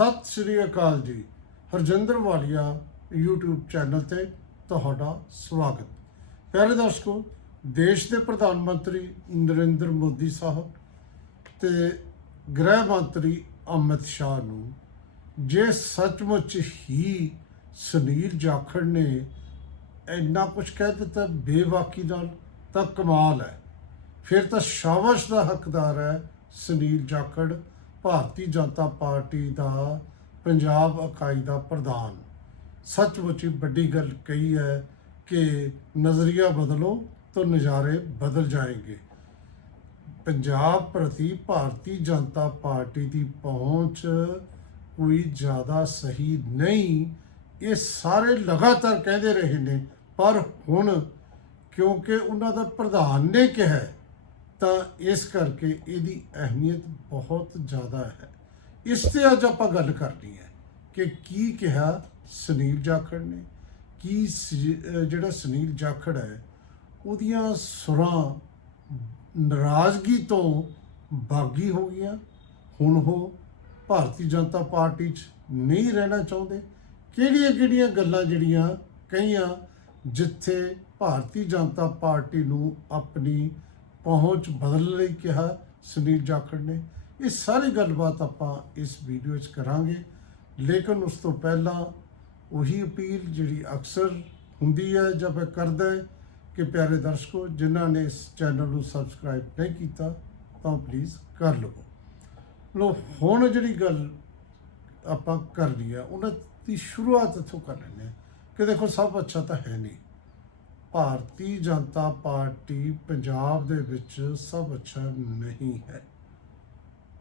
ਸਤਿ ਸ਼੍ਰੀ ਅਕਾਲ ਜੀ। ਹਰਜਿੰਦਰ ਵਾਲੀਆ YouTube channel ਤੇ ਤੁਹਾਡਾ ਸਵਾਗਤ। ਪਿਆਰੇ ਦਰਸ਼ਕੋ, ਦੇਸ਼ ਦੇ ਪ੍ਰਧਾਨ ਮੰਤਰੀ ਨਰਿੰਦਰ ਮੋਦੀ ਸਾਹਿਬ ਤੇ ਗ੍ਰਹਿ ਮੰਤਰੀ ਅਮਿਤ ਸ਼ਾਹ ਨੂੰ ਜੇ ਸੱਚਮੁੱਚ ਹੀ ਸੁਨੀਲ ਜਾਖੜ ਨੇ ਇੰਨਾ ਕੁਝ ਕਹਿ ਦਿੱਤਾ, ਬੇਵਾਕੀ ਨਾਲ, ਤਾਂ ਕਮਾਲ ਹੈ। ਫਿਰ ਤਾਂ ਸ਼ਾਬਾਸ਼ ਦਾ ਹੱਕਦਾਰ ਹੈ ਸੁਨੀਲ ਜਾਖੜ। ਭਾਰਤੀ ਜਨਤਾ ਪਾਰਟੀ ਦਾ, ਪੰਜਾਬ ਇਕਾਈ ਦਾ ਪ੍ਰਧਾਨ। ਸੱਚਮੁੱਚ ਵੱਡੀ ਗੱਲ ਕਹੀ ਹੈ ਕਿ ਨਜ਼ਰੀਆ ਬਦਲੋ ਤਾਂ ਨਜ਼ਾਰੇ ਬਦਲ ਜਾਣਗੇ ਪੰਜਾਬ ਪ੍ਰਤੀ ਭਾਰਤੀ ਜਨਤਾ ਪਾਰਟੀ ਦੀ ਪਹੁੰਚ ਕੋਈ ਜ਼ਿਆਦਾ ਸਹੀ ਨਹੀਂ, ਇਹ ਸਾਰੇ ਲਗਾਤਾਰ ਕਹਿੰਦੇ ਰਹੇ ਨੇ। ਪਰ ਹੁਣ ਕਿਉਂਕਿ ਉਹਨਾਂ ਦਾ ਪ੍ਰਧਾਨ ਨੇ ਕਿਹਾ ਤਾਂ ਇਸ ਕਰਕੇ ਇਹਦੀ ਅਹਿਮੀਅਤ ਬਹੁਤ ਜ਼ਿਆਦਾ ਹੈ। ਇਸ ਤੇ ਅੱਜ ਆਪਾਂ ਗੱਲ ਕਰਨੀ ਹੈ ਕਿ ਕੀ ਕਿਹਾ ਸੁਨੀਲ ਜਾਖੜ ਨੇ, ਕੀ ਸ- ਜਿਹੜਾ ਸੁਨੀਲ ਜਾਖੜ ਹੈ, ਉਹਦੀਆਂ ਸੁਰਾਂ ਨਾਰਾਜ਼ਗੀ ਤੋਂ ਬਾਗੀ ਹੋ ਗਈਆਂ। ਹੁਣ ਉਹ ਭਾਰਤੀ ਜਨਤਾ ਪਾਰਟੀ 'ਚ ਨਹੀਂ ਰਹਿਣਾ ਚਾਹੁੰਦੇ। ਕਿਹੜੀਆਂ ਕਿਹੜੀਆਂ ਗੱਲਾਂ ਜਿਹੜੀਆਂ ਕਹੀਆਂ ਜਿੱਥੇ ਭਾਰਤੀ ਜਨਤਾ ਪਾਰਟੀ ਨੂੰ ਆਪਣੀ ਪਹੁੰਚ ਬਦਲਣ ਲਈ ਕਿਹਾ ਸੁਨੀਲ ਜਾਖੜ ਨੇ। ਇਹ ਸਾਰੀ ਗੱਲਬਾਤ ਆਪਾਂ ਇਸ ਵੀਡੀਓ 'ਚ ਕਰਾਂਗੇ। ਲੇਕਿਨ ਉਸ ਤੋਂ ਪਹਿਲਾਂ ਉਹੀ ਅਪੀਲ ਜਿਹੜੀ ਅਕਸਰ ਹੁੰਦੀ ਹੈ ਜਦ ਇਹ ਕਰਦਾ ਹੈ ਕਿ ਪਿਆਰੇ ਦਰਸ਼ਕੋ, ਜਿਨ੍ਹਾਂ ਨੇ ਇਸ ਚੈਨਲ ਨੂੰ ਸਬਸਕ੍ਰਾਈਬ ਨਹੀਂ ਕੀਤਾ, ਤਾਂ ਪਲੀਜ਼ ਕਰ ਲਵੋ। ਲੋ, ਹੁਣ ਜਿਹੜੀ ਗੱਲ ਆਪਾਂ ਕਰਨੀ ਹੈ, ਉਹਨਾਂ ਦੀ ਸ਼ੁਰੂਆਤ ਇੱਥੋਂ ਕਰ ਲੈਂਦੇ ਹਾਂ ਕਿ ਦੇਖੋ ਸਭ ਅੱਛਾ ਤਾਂ ਹੈ ਨਹੀਂ। ਭਾਰਤੀ ਜਨਤਾ ਪਾਰਟੀ ਪੰਜਾਬ ਦੇ ਵਿੱਚ ਸਭ ਅੱਛਾ ਨਹੀਂ ਹੈ।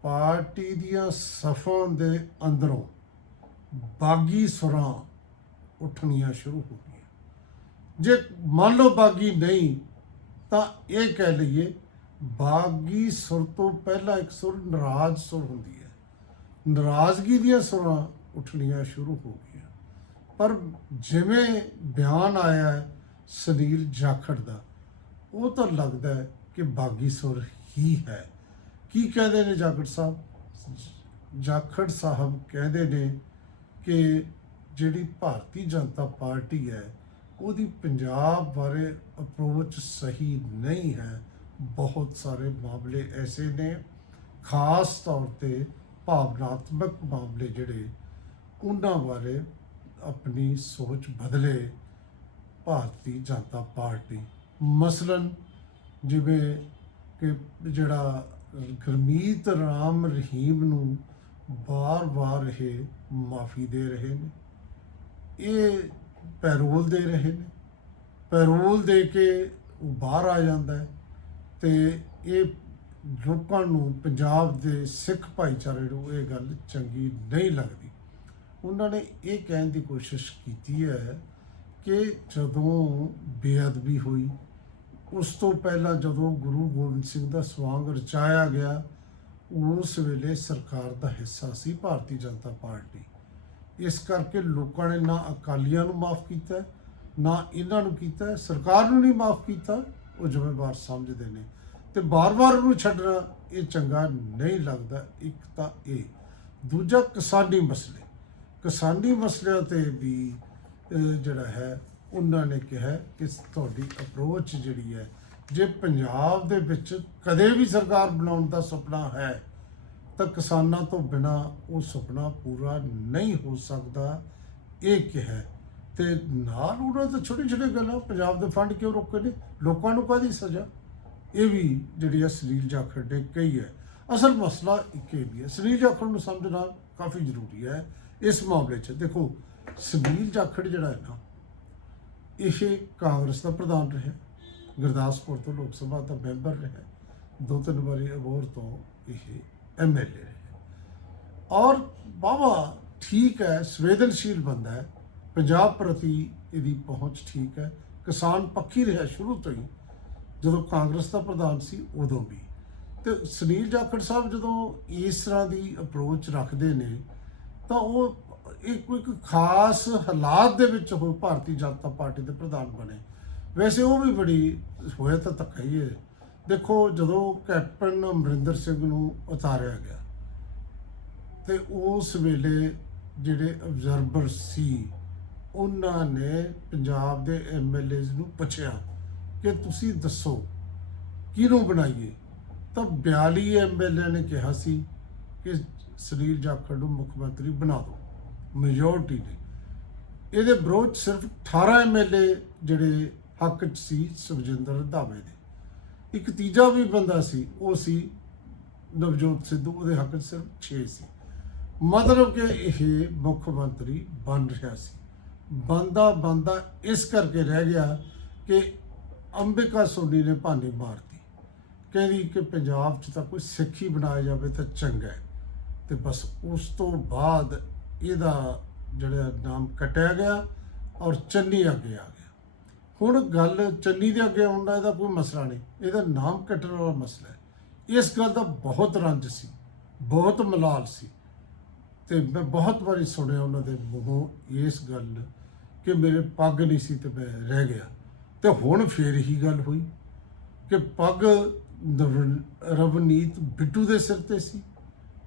ਪਾਰਟੀ ਦੀਆਂ ਸਫਾਂ ਦੇ ਅੰਦਰੋਂ ਬਾਗੀ ਸੁਰਾਂ ਉੱਠਣੀਆਂ ਸ਼ੁਰੂ ਹੋ ਗਈਆਂ। ਜੇ ਮੰਨ ਲਓ ਬਾਗੀ ਨਹੀਂ, ਤਾਂ ਇਹ ਕਹਿ ਲਈਏ ਬਾਗੀ ਸੁਰ ਤੋਂ ਪਹਿਲਾਂ ਇੱਕ ਸੁਰ ਨਾਰਾਜ਼ ਸੁਰ ਹੁੰਦੀ ਹੈ। ਨਾਰਾਜ਼ਗੀ ਦੀਆਂ ਸੁਰਾਂ ਉੱਠਣੀਆਂ ਸ਼ੁਰੂ ਹੋ ਗਈਆਂ। ਪਰ ਜਿਵੇਂ ਬਿਆਨ ਆਇਆ ਹੈ ਸੁਨੀਲ ਜਾਖੜ ਦਾ। ਉਹ ਤਾਂ ਲੱਗਦਾ ਹੈ ਕਿ ਬਾਗੀ ਸੁਰ ਹੀ ਹੈ। ਕੀ ਕਹਿੰਦੇ ਨੇ ਜਾਖੜ ਸਾਹਿਬ? ਜਾਖੜ ਸਾਹਿਬ ਕਹਿੰਦੇ ਨੇ ਕਿ ਜਿਹੜੀ ਭਾਰਤੀ ਜਨਤਾ ਪਾਰਟੀ ਹੈ, ਉਹਦੀ ਪੰਜਾਬ ਬਾਰੇ ਅਪਰੋਚ ਸਹੀ ਨਹੀਂ ਹੈ। ਬਹੁਤ ਸਾਰੇ ਮਾਮਲੇ ਐਸੇ ਨੇ, ਖਾਸ ਤੌਰ ਤੇ ਭਾਵਨਾਤਮਕ ਮਾਮਲੇ ਜਿਹੜੇ, ਉਹਨਾਂ ਬਾਰੇ ਆਪਣੀ ਸੋਚ ਬਦਲੇ। ਭਾਰਤੀ ਜਨਤਾ ਪਾਰਟੀ ਮਸਲਨ, ਜਿਵੇਂ ਕਿ ਜਿਹੜਾ ਗੁਰਮੀਤ ਰਾਮ ਰਹੀਮ ਨੂੰ ਬਾਰ-ਬਾਰ ਇਹ ਮਾਫੀ ਦੇ ਰਹੇ ਨੇ। ਇਹ ਪੈਰੋਲ ਦੇ ਰਹੇ ਨੇ। ਪੈਰੋਲ ਦੇ ਕੇ ਉਹ ਬਾਹਰ ਆ ਜਾਂਦਾ ਹੈ ਤੇ ਇਹ ਲੋਕਾਂ ਨੂੰ ਪੰਜਾਬ ਦੇ ਸਿੱਖ ਭਾਈਚਾਰੇ ਨੂੰ ਇਹ ਗੱਲ ਚੰਗੀ ਨਹੀਂ ਲੱਗਦੀ। ਉਹਨਾਂ ਨੇ ਇਹ ਕਹਿਣ ਦੀ ਕੋਸ਼ਿਸ਼ ਕੀਤੀ ਹੈ ਕਿ ਜਦੋਂ ਬੇਅਦਬੀ ਹੋਈ, ਉਸ ਤੋਂ ਪਹਿਲਾਂ ਜਦੋਂ ਗੁਰੂ ਗੋਬਿੰਦ ਸਿੰਘ ਦਾ ਸਵਾਂਗ ਰਚਾਇਆ ਗਿਆ, ਉਸ ਵੇਲੇ ਸਰਕਾਰ ਦਾ ਹਿੱਸਾ ਸੀ ਭਾਰਤੀ ਜਨਤਾ ਪਾਰਟੀ। ਇਸ ਕਰਕੇ ਲੋਕਾਂ ਨੇ ਨਾ ਅਕਾਲੀਆਂ ਨੂੰ ਮਾਫ ਕੀਤਾ, ਨਾ ਇਹਨਾਂ ਨੂੰ ਕੀਤਾ, ਸਰਕਾਰ ਨੂੰ ਨਹੀਂ ਮਾਫ ਕੀਤਾ, ਉਹ ਜ਼ਿੰਮੇਵਾਰ ਸਮਝਦੇ ਨੇ। ਤੇ ਬਾਰ-ਬਾਰ ਉਹਨੂੰ ਛੱਡਣਾ ਇਹ ਚੰਗਾ ਨਹੀਂ ਲੱਗਦਾ, ਇੱਕ ਤਾਂ ਇਹ। ਦੂਜਾ ਕਿਸਾਨੀ ਮਸਲੇ। ਕਿਸਾਨੀ ਮਸਲਿਆਂ ਤੇ ਵੀ ਜਿਹੜਾ ਹੈ, ਉਹਨਾਂ ਨੇ ਕਿਹਾ ਕਿ ਤੁਹਾਡੀ ਅਪਰੋਚ ਜਿਹੜੀ ਹੈ, ਜੇ ਪੰਜਾਬ ਦੇ ਵਿੱਚ ਕਦੇ ਵੀ ਸਰਕਾਰ ਬਣਾਉਣ ਦਾ ਸੁਪਨਾ ਹੈ, ਤਾਂ ਕਿਸਾਨਾਂ ਤੋਂ ਬਿਨਾ ਉਹ ਸੁਪਨਾ ਪੂਰਾ ਨਹੀਂ ਹੋ ਸਕਦਾ, ਇਹ ਕਿਹਾ ਤੇ ਨਾਲ ਉਹਨਾਂ ਤੋਂ ਛੋਟੀ ਛੋਟੀ ਗੱਲਾਂ, ਪੰਜਾਬ ਦੇ ਫੰਡ ਕਿਉਂ ਰੋਕੇ ਨੇ? ਲੋਕਾਂ ਨੂੰ ਕਾਹਦੀ ਸਜ਼ਾ? ਇਹ ਵੀ ਜਿਹੜੀ ਹੈ ਸੁਨੀਲ ਜਾਖੜ ਨੇ ਕਹੀ ਹੈ। ਅਸਲ ਮਸਲਾ ਇੱਕ ਇਹ ਵੀ ਹੈ, ਸੁਨੀਲ ਜਾਖੜ ਨੂੰ ਸਮਝਣਾ ਕਾਫੀ ਜ਼ਰੂਰੀ ਹੈ ਇਸ ਮਾਮਲੇ 'ਚ। ਦੇਖੋ ਸੁਨੀਲ ਜਾਖੜ ਜਿਹੜਾ ਹੈ ਨਾ, ਇਹ ਕਾਂਗਰਸ ਦਾ ਪ੍ਰਧਾਨ ਰਿਹਾ, ਗੁਰਦਾਸਪੁਰ ਤੋਂ ਲੋਕ ਸਭਾ ਦਾ ਮੈਂਬਰ ਰਿਹਾ, ਦੋ ਤਿੰਨ ਵਾਰੀ ਅਬੋਰ ਤੋਂ ਇਹ ਐਮਐਲਏ ਰਿਹਾ। ਔਰ ਬਾਬਾ ਠੀਕ ਹੈ, ਸੰਵੇਦਨਸ਼ੀਲ ਬੰਦਾ ਹੈ, ਪੰਜਾਬ ਪ੍ਰਤੀ ਇਹਦੀ ਪਹੁੰਚ ਠੀਕ ਹੈ, ਕਿਸਾਨ ਪੱਖੀ ਰਿਹਾ ਸ਼ੁਰੂ ਤੋਂ ਹੀ, ਜਦੋਂ ਕਾਂਗਰਸ ਦਾ ਪ੍ਰਧਾਨ ਸੀ ਉਦੋਂ ਵੀ। ਤੇ ਸੁਨੀਲ ਜਾਖੜ ਸਾਹਿਬ ਜਦੋਂ ਇਸ ਤਰ੍ਹਾਂ ਦੀ ਅਪਰੋਚ ਰੱਖਦੇ ਨੇ, ਤਾਂ ਉਹ ਇਹ ਕੋਈ ਇੱਕ ਖਾਸ ਹਾਲਾਤ ਦੇ ਵਿੱਚ ਹੋ ਭਾਰਤੀ ਜਨਤਾ ਪਾਰਟੀ ਦੇ ਪ੍ਰਧਾਨ ਬਣੇ। ਵੈਸੇ ਉਹ ਵੀ ਬੜੀ ਹੋਇਆ ਤਾਂ ਧੱਕਾ ਹੀ ਹੈ। ਦੇਖੋ, ਜਦੋਂ ਕੈਪਟਨ ਅਮਰਿੰਦਰ ਸਿੰਘ ਨੂੰ ਉਤਾਰਿਆ ਗਿਆ, ਤੇ ਉਸ ਵੇਲੇ ਜਿਹੜੇ ਅਬਜ਼ਰਵਰ ਸੀ, ਉਹਨਾਂ ਨੇ ਪੰਜਾਬ ਦੇ ਐਮਐਲਏਜ਼ ਨੂੰ ਪੁੱਛਿਆ ਕਿ ਤੁਸੀਂ ਦੱਸੋ, ਕਿਹਨੂੰ ਬਣਾਈਏ? ਤਾਂ 42 ਐਮਐਲਏ ਨੇ ਕਿਹਾ ਸੀ ਕਿ ਸੁਨੀਲ ਜਾਖੜ ਨੂੰ ਮੁੱਖ ਮੰਤਰੀ ਬਣਾ ਦਿਓ। ਮੈਜੋਰਟੀ ਨੇ ਇਹਦੇ ਵਿਰੋਧ 'ਚ ਸਿਰਫ 18 ਐਮਐਲਏ ਜਿਹੜੇ ਹੱਕ 'ਚ ਸੀ ਸੁਖਜਿੰਦਰ ਰੰਧਾਵੇ ਦੇ। ਇੱਕ ਤੀਜਾ ਵੀ ਬੰਦਾ ਸੀ, ਉਹ ਸੀ ਨਵਜੋਤ ਸਿੱਧੂ, ਉਹਦੇ ਹੱਕ 'ਚ ਸਿਰਫ 6 ਸੀ। ਮਤਲਬ ਕਿ ਇਹ ਮੁੱਖ ਮੰਤਰੀ ਬਣ ਰਿਹਾ ਸੀ। ਬੰਦਾ ਬੰਦਾ ਇਸ ਕਰਕੇ ਰਹਿ ਗਿਆ ਕਿ ਅੰਬਿਕਾ ਸੋਨੀ ਨੇ ਭਾਨੀ ਮਾਰਤੀ। ਕਹਿੰਦੀ ਕਿ ਪੰਜਾਬ 'ਚ ਤਾਂ ਕੋਈ ਸਿੱਖੀ ਬਣਾਇਆ ਜਾਵੇ ਤਾਂ ਚੰਗਾ ਹੈ। ਤੇ ਬਸ ਉਸ ਤੋਂ ਬਾਅਦ ਇਹਦਾ ਜਿਹੜਾ ਨਾਮ ਕਟਿਆ ਗਿਆ ਔਰ ਚੰਨੀ ਅੱਗੇ ਆ ਗਿਆ। ਹੁਣ ਗੱਲ ਚੰਨੀ ਦੇ ਅੱਗੇ ਆਉਣ ਦਾ ਇਹਦਾ ਕੋਈ ਮਸਲਾ ਨਹੀਂ। ਇਹਦਾ ਨਾਮ ਕੱਟਣ ਵਾਲਾ ਮਸਲਾ ਹੈ। ਇਸ ਗੱਲ ਦਾ ਬਹੁਤ ਰੰਜ ਸੀ, ਬਹੁਤ ਮਲਾਲ ਸੀ। ਤੇ ਮੈਂ ਬਹੁਤ ਵਾਰੀ ਸੁਣਿਆ ਉਹਨਾਂ ਦੇ ਮੂੰਹੋਂ ਇਸ ਗੱਲ ਕਿ ਮੇਰੇ ਪੱਗ ਨਹੀਂ ਸੀ ਤੇ ਮੈਂ ਰਹਿ ਗਿਆ। ਤੇ ਹੁਣ ਫੇਰ ਹੀ ਗੱਲ ਹੋਈ ਕਿ ਪੱਗ ਨਵ- ਰਵਨੀਤ ਬਿੱਟੂ ਦੇ ਸਿਰ ਤੇ ਸੀ।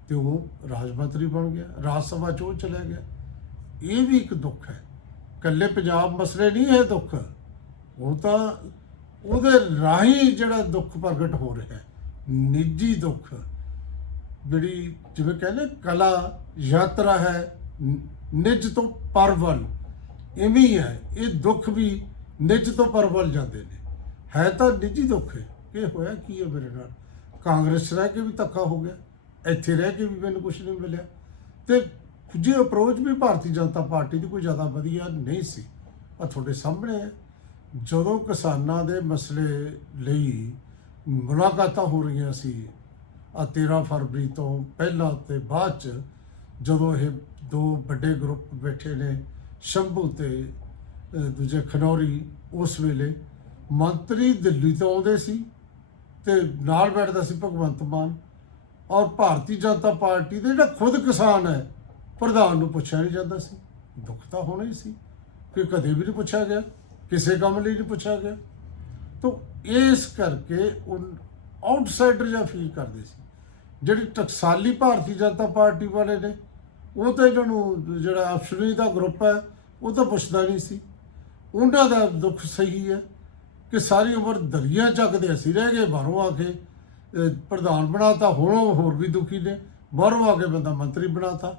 ਤੇ ਉਹ ਰਾਜ ਮੰਤਰੀ ਬਣ ਗਿਆ, ਰਾਜ ਸਭਾ ਚ ਉਹ ਚਲਾ ਗਿਆ। ਇਹ ਵੀ ਇੱਕ ਦੁੱਖ ਹੈ। ਕੱਲੇ ਪੰਜਾਬ ਮਸਲੇ ਨਹੀਂ ਹੈ ਦੁੱਖ। ਉਹ ਤਾਂ ਉਹਦੇ ਰਾਹੀਂ ਜਿਹੜਾ ਦੁੱਖ ਪ੍ਰਗਟ ਹੋ ਰਿਹਾ ਹੈ, ਨਿੱਜੀ ਦੁੱਖ। ਜਿਹੜੀ ਜਿਵੇਂ ਕਹਿੰਦੇ ਕਲਾ ਯਾਤਰਾ ਹੈ, ਨਿੱਜ ਤੋਂ ਪਰਵਲ, ਇਵੇਂ ਹੀ ਹੈ। ਇਹ ਦੁੱਖ ਵੀ ਨਿੱਜ ਤੋਂ ਪਰਵਲ ਜਾਂਦੇ ਨੇ। ਹੈ ਤਾਂ ਨਿੱਜੀ ਦੁੱਖ ਹੈ। ਇਹ ਹੋਇਆ ਕੀ ਹੈ ਮੇਰੇ ਨਾਲ? ਕਾਂਗਰਸ ਰਹਿ ਕੇ ਵੀ ਧੱਕਾ ਹੋ ਗਿਆ। ਇੱਥੇ ਰਹਿ ਕੇ ਵੀ ਮੈਨੂੰ ਕੁਝ ਨਹੀਂ ਮਿਲਿਆ। ਤੇ ਜੇ ਅਪਰੋਚ ਵੀ ਭਾਰਤੀ ਜਨਤਾ ਪਾਰਟੀ ਦੀ ਕੋਈ ਜ਼ਿਆਦਾ ਵਧੀਆ ਨਹੀਂ ਸੀ ਆ ਤੁਹਾਡੇ ਸਾਹਮਣੇ ਹੈ ਜਦੋਂ ਕਿਸਾਨਾਂ ਦੇ ਮਸਲੇ ਲਈ ਮੁਲਾਕਾਤਾਂ ਹੋ ਰਹੀਆਂ ਸੀ ਆ 13 ਫਰਵਰੀ ਤੋਂ ਪਹਿਲਾਂ ਤੇ ਬਾਅਦ ਚ ਜਦੋਂ ਇਹ ਦੋ ਵੱਡੇ ਗਰੁੱਪ ਬੈਠੇ ਨੇ, ਸ਼ੰਭੂ ਤੇ ਦੂਜੇ ਖਨੌਰੀ, ਉਸ ਵੇਲੇ ਮੰਤਰੀ ਦਿੱਲੀ ਤੋਂ ਆਉਂਦੇ ਸੀ ਤੇ ਨਾਲ ਬੈਠਦਾ ਸੀ ਭਗਵੰਤ ਮਾਨ। ਔਰ ਭਾਰਤੀ ਜਨਤਾ ਪਾਰਟੀ ਦੇ ਜਿਹੜਾ ਖੁਦ ਕਿਸਾਨ ਹੈ, ਪ੍ਰਧਾਨ ਨੂੰ ਪੁੱਛਿਆ ਨਹੀਂ ਜਾਂਦਾ ਸੀ। ਦੁੱਖ ਤਾਂ ਹੋਣਾ ਹੀ ਸੀ ਕਿ ਕਦੇ ਵੀ ਨਹੀਂ ਪੁੱਛਿਆ ਗਿਆ, ਕਿਸੇ ਕੰਮ ਲਈ ਨਹੀਂ ਪੁੱਛਿਆ ਗਿਆ। ਤਾਂ ਇਸ ਕਰਕੇ ਉਹ ਆਊਟਸਾਈਡਰ ਜਾਂ ਫੀਲ ਕਰਦੇ ਸੀ। ਜਿਹੜੀ ਟਕਸਾਲੀ ਭਾਰਤੀ ਜਨਤਾ ਪਾਰਟੀ ਵਾਲੇ ਨੇ, ਉਹ ਤਾਂ ਇਹਨਾਂ ਨੂੰ ਜਿਹੜਾ ਅਫਸਰੀ ਦਾ ਗਰੁੱਪ ਹੈ, ਉਹ ਤਾਂ ਪੁੱਛਦਾ ਨਹੀਂ ਸੀ। ਉਹਨਾਂ ਦਾ ਦੁੱਖ ਸਹੀ ਹੈ ਕਿ ਸਾਰੀ ਉਮਰ ਦਰਿਆ ਚੱਕਦੇ ਅਸੀਂ ਰਹਿ ਗਏ, ਬਾਹਰੋਂ ਆ ਕੇ ਪ੍ਰਧਾਨ ਬਣਾਤਾ ਹੁਣ ਉਹ ਹੋਰ ਵੀ ਦੁਖੀ ਨੇ। ਬਾਹਰੋਂ ਆ ਕੇ ਬੰਦਾ ਮੰਤਰੀ ਬਣਾਤਾ।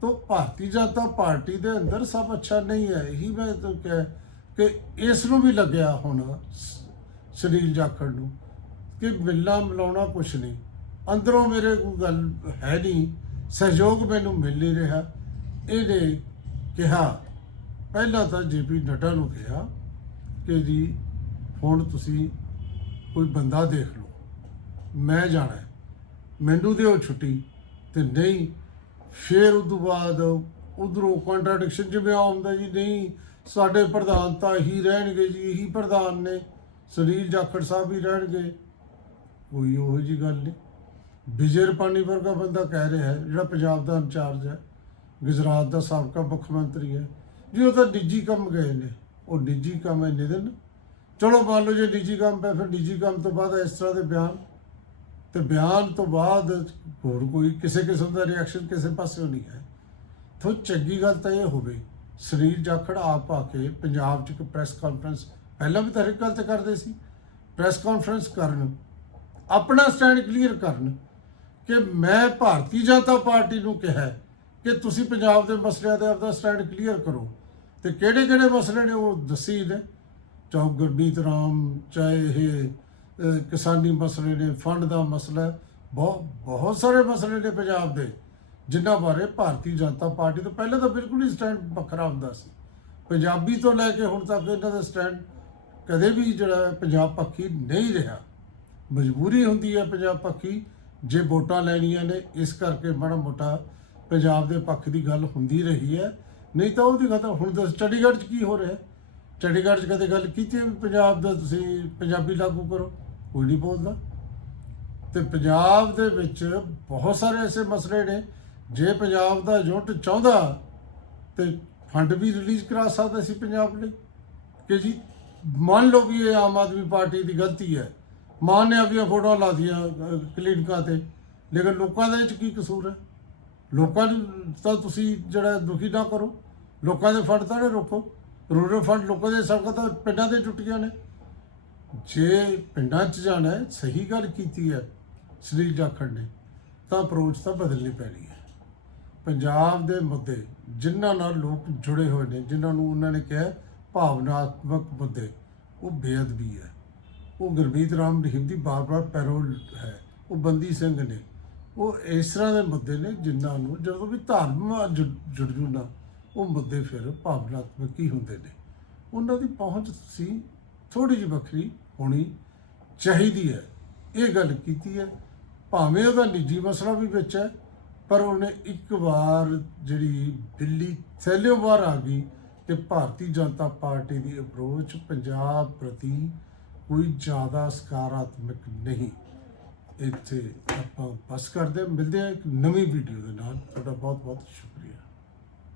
ਤੋ ਭਾਰਤੀ ਜਨਤਾ ਪਾਰਟੀ ਦੇ ਅੰਦਰ ਸਭ ਅੱਛਾ ਨਹੀਂ ਹੈ। ਇਹੀ ਮੈਂ ਤਾਂ ਕਹਿ ਕਿ ਇਸ ਨੂੰ ਵੀ ਲੱਗਿਆ ਹੁਣ ਸ- ਸੁਨੀਲ ਜਾਖੜ ਨੂੰ ਕਿ ਮਿਲਣਾ ਮਿਲਾਉਣਾ ਕੁਛ ਨਹੀਂ। ਅੰਦਰੋਂ ਮੇਰੇ ਕੋਈ ਗੱਲ ਹੈ ਨਹੀਂ। ਸਹਿਯੋਗ ਮੈਨੂੰ ਮਿਲ ਨਹੀਂ ਰਿਹਾ। ਇਹਨੇ ਕਿਹਾ, ਪਹਿਲਾਂ ਤਾਂ ਜੇਪੀ ਨੱਡਾ ਨੂੰ ਕਿਹਾ ਕਿ ਜੀ, ਹੁਣ ਤੁਸੀਂ ਕੋਈ ਬੰਦਾ ਦੇਖ ਲਓ। ਮੈਂ ਜਾਣਾ ਮੈਨੂੰ ਦਿਓ ਛੁੱਟੀ। ਤੇ ਨਹੀਂ, ਫਿਰ ਉਸ ਤੋਂ ਬਾਅਦ ਉਧਰੋਂ ਕੰਟਰਡਿਕਸ਼ਨ ਜਿਵੇਂ ਆਉਂਦਾ ਜੀ, ਨਹੀਂ, ਸਾਡੇ ਪ੍ਰਧਾਨ ਤਾਂ ਹੀ ਰਹਿਣਗੇ ਜੀ, ਇਹੀ ਪ੍ਰਧਾਨ ਨੇ। ਸੁਨੀਲ ਜਾਖੜ ਸਾਹਿਬ ਵੀ ਰਹਿਣਗੇ। ਕੋਈ ਉਹੋ ਜੀ ਗੱਲ ਨਹੀਂ। ਵਿਜੇ ਰੁਪਾਣੀ ਵਰਗਾ ਬੰਦਾ ਕਹਿ ਰਿਹਾ ਹੈ, ਜਿਹੜਾ ਪੰਜਾਬ ਦਾ ਇੰਚਾਰਜ ਹੈ। ਗੁਜਰਾਤ ਦਾ ਸਾਬਕਾ ਮੁੱਖ ਮੰਤਰੀ ਹੈ। ਜੀ, ਉਹ ਤਾਂ ਨਿੱਜੀ ਕੰਮ ਗਏ ਨੇ। ਉਹ ਨਿੱਜੀ ਕੰਮ ਹੈ ਨਿਦਨ ਚਲੋ ਮੰਨ ਲਓ ਜੇ ਨਿੱਜੀ ਕੰਮ ਪੈ ਫਿਰ ਨਿੱਜੀ ਕੰਮ ਤੋਂ ਬਾਅਦ ਇਸ ਤਰ੍ਹਾਂ ਦੇ ਬਿਆਨ ਤੇ ਬਿਆਨ ਤੋਂ ਬਾਅਦ ਹੋਰ ਕੋਈ ਕਿਸੇ ਕਿਸਮ ਦਾ ਰਿਐਕਸ਼ਨ ਕਿਸੇ ਪਾਸਿਓਂ ਨਹੀਂ ਹੈ। ਤੋਂ ਚੰਗੀ ਗੱਲ ਤਾਂ ਇਹ ਹੋਵੇ, ਸਰੀਰ ਜਾਖੜ ਆਪ ਆ ਕੇ ਪੰਜਾਬ 'ਚ ਇੱਕ ਪ੍ਰੈਸ ਕਾਨਫਰੰਸ ਪਹਿਲਾਂ ਵੀ ਤਾਂ ਹਰ ਗੱਲ ਤੇ ਕਰਦੇ ਸੀ। ਪ੍ਰੈਸ ਕਾਨਫਰੰਸ ਕਰਨ, ਆਪਣਾ ਸਟੈਂਡ ਕਲੀਅਰ ਕਰਨ ਕਿ ਮੈਂ ਭਾਰਤੀ ਜਨਤਾ ਪਾਰਟੀ ਨੂੰ ਕਿਹਾ ਕਿ ਤੁਸੀਂ ਪੰਜਾਬ ਦੇ ਮਸਲਿਆਂ ਤੇ ਆਪਦਾ ਸਟੈਂਡ ਕਲੀਅਰ ਕਰੋ। ਤੇ ਕਿਹੜੇ ਕਿਹੜੇ ਮਸਲੇ ਨੇ ਉਹ ਦੱਸੀ ਨੇ। ਚਾਹੇ ਗੁਰਮੀਤ ਰਾਮ, ਚਾਹੇ ਇਹ ਕਿਸਾਨੀ ਮਸਲੇ ਨੇ ਫੰਡ ਦਾ ਮਸਲਾ ਹੈ, ਬਹੁਤ ਬਹੁਤ ਸਾਰੇ ਮਸਲੇ ਨੇ ਪੰਜਾਬ ਦੇ ਜਿਨ੍ਹਾਂ ਬਾਰੇ ਭਾਰਤੀ ਜਨਤਾ ਪਾਰਟੀ ਤੋਂ ਪਹਿਲਾਂ ਤਾਂ ਬਿਲਕੁਲ ਹੀ ਸਟੈਂਡ ਵੱਖਰਾ ਹੁੰਦਾ ਸੀ। ਪੰਜਾਬੀ ਤੋਂ ਲੈ ਕੇ ਹੁਣ ਤੱਕ ਇਹਨਾਂ ਦਾ ਸਟੈਂਡ ਕਦੇ ਵੀ ਜਿਹੜਾ ਪੰਜਾਬ ਪੱਖੀ ਨਹੀਂ ਰਿਹਾ। ਮਜਬੂਰੀ ਹੁੰਦੀ ਹੈ ਪੰਜਾਬ ਪੱਖੀ ਜੇ ਵੋਟਾਂ ਲੈਣੀਆਂ ਨੇ ਇਸ ਕਰਕੇ ਮਾੜਾ ਮੋਟਾ ਪੰਜਾਬ ਦੇ ਪੱਖ ਦੀ ਗੱਲ ਹੁੰਦੀ ਰਹੀ ਹੈ। ਨਹੀਂ ਤਾਂ ਉਹਦੀ ਗੱਲ ਹੁਣ ਦੱਸ ਚੰਡੀਗੜ੍ਹ 'ਚ ਕੀ ਹੋ ਰਿਹਾ? ਚੰਡੀਗੜ੍ਹ 'ਚ ਕਦੇ ਗੱਲ ਕੀਤੀ ਵੀ ਪੰਜਾਬ ਦਾ ਤੁਸੀਂ ਪੰਜਾਬੀ ਲਾਗੂ ਕਰੋ? ਕੋਈ ਨਹੀਂ ਬੋਲਦਾ। ਤੇ ਪੰਜਾਬ ਦੇ ਵਿੱਚ ਬਹੁਤ ਸਾਰੇ ਐਸੇ ਮਸਲੇ ਨੇ, ਜੇ ਪੰਜਾਬ ਦਾ ਯੂਨਿਟ ਚਾਹੁੰਦਾ ਤੇ ਫੰਡ ਵੀ ਰਿਲੀਜ਼ ਕਰਾ ਸਕਦਾ ਸੀ ਪੰਜਾਬ ਲਈ। ਕਿ ਜੀ, ਮੰਨ ਲਓ ਵੀ ਇਹ ਆਮ ਆਦਮੀ ਪਾਰਟੀ ਦੀ ਗਲਤੀ ਹੈ। ਮਾਨ ਨੇ ਆਪਣੀਆਂ ਫੋਟੋਆਂ ਲਾ ਦੀਆਂ ਕਲੀਨਿਕਾਂ ਤੇ ਲੇਕਿਨ ਲੋਕਾਂ ਦੇ ਵਿੱਚ ਕੀ ਕਸੂਰ ਹੈ? ਲੋਕਾਂ ਨੂੰ ਤਾਂ ਤੁਸੀਂ ਜਿਹੜਾ ਦੁਖੀ ਨਾ ਕਰੋ। ਲੋਕਾਂ ਦੇ ਫੰਡ ਤਾਂ ਨਾ ਰੋਕੋ। ਰੂਰਲ ਫੰਡ ਲੋਕਾਂ ਦੇ ਸਭ ਤਾਂ ਪਿੰਡਾਂ ਦੇ ਟੁੱਟੀਆਂ ਨੇ। ਜੇ ਪਿੰਡਾਂ 'ਚ ਜਾਣਾ ਹੈ, ਸਹੀ ਗੱਲ ਕੀਤੀ ਹੈ ਸ੍ਰੀ ਜਾਖੜ ਨੇ, ਤਾਂ ਅਪਰੋਚ ਤਾਂ ਬਦਲਣੀ ਪੈਣੀ ਹੈ। ਪੰਜਾਬ ਦੇ ਮੁੱਦੇ ਜਿਨ੍ਹਾਂ ਨਾਲ ਲੋਕ ਜੁੜੇ ਹੋਏ ਨੇ, ਜਿਨ੍ਹਾਂ ਨੂੰ ਉਹਨਾਂ ਨੇ ਕਿਹਾ ਭਾਵਨਾਤਮਕ ਮੁੱਦੇ, ਉਹ ਬੇਅਦਬੀ ਹੈ। ਉਹ ਗੁਰਮੀਤ ਰਾਮ ਰਹੀਮ ਦੀ ਬਾਰ-ਬਾਰ ਪੈਰੋਲ ਹੈ, ਉਹ ਬੰਦੀ ਸਿੰਘ ਨੇ। ਉਹ ਇਸ ਤਰ੍ਹਾਂ ਦੇ ਮੁੱਦੇ ਨੇ ਜਿਨ੍ਹਾਂ ਨੂੰ ਜਦੋਂ ਵੀ ਧਰਮ ਜੁੜ ਜੁੜ ਉਹ ਮੁੱਦੇ ਫਿਰ ਭਾਵਨਾਤਮਕ ਹੀ ਹੁੰਦੇ ਨੇ। ਉਹਨਾਂ ਦੀ ਪਹੁੰਚ ਤੁਸੀਂ ਥੋੜੀ ਜਿਹੀ ਵੱਖਰੀ ਹੋਣੀ ਚਾਹੀਦੀ ਹੈ। ਇਹ ਗੱਲ ਕੀਤੀ ਹੈ। ਭਾਵੇਂ ਉਹਦਾ ਨਿੱਜੀ ਮਸਲਾ ਵੀ ਵਿੱਚ ਹੈ, ਪਰ ਉਹਨੇ ਇੱਕ ਵਾਰ ਜਿਹੜੀ ਦਿੱਲੀ ਥੈਲਿਓ ਬਾਹਰ ਆ ਗਈ ਤੇ ਭਾਰਤੀ ਜਨਤਾ ਪਾਰਟੀ ਦੀ ਅਪਰੋਚ ਪੰਜਾਬ ਪ੍ਰਤੀ ਕੋਈ ਜ਼ਿਆਦਾ ਸਕਾਰਾਤਮਕ ਨਹੀਂ। ਇੱਥੇ ਆਪਾਂ ਬਸ ਕਰਦੇ ਹਾਂ। ਮਿਲਦੇ ਹਾਂ ਇੱਕ ਨਵੀਂ ਵੀਡੀਓ ਦੇ ਨਾਲ। ਤੁਹਾਡਾ ਬਹੁਤ ਬਹੁਤ ਸ਼ੁਕਰੀਆ।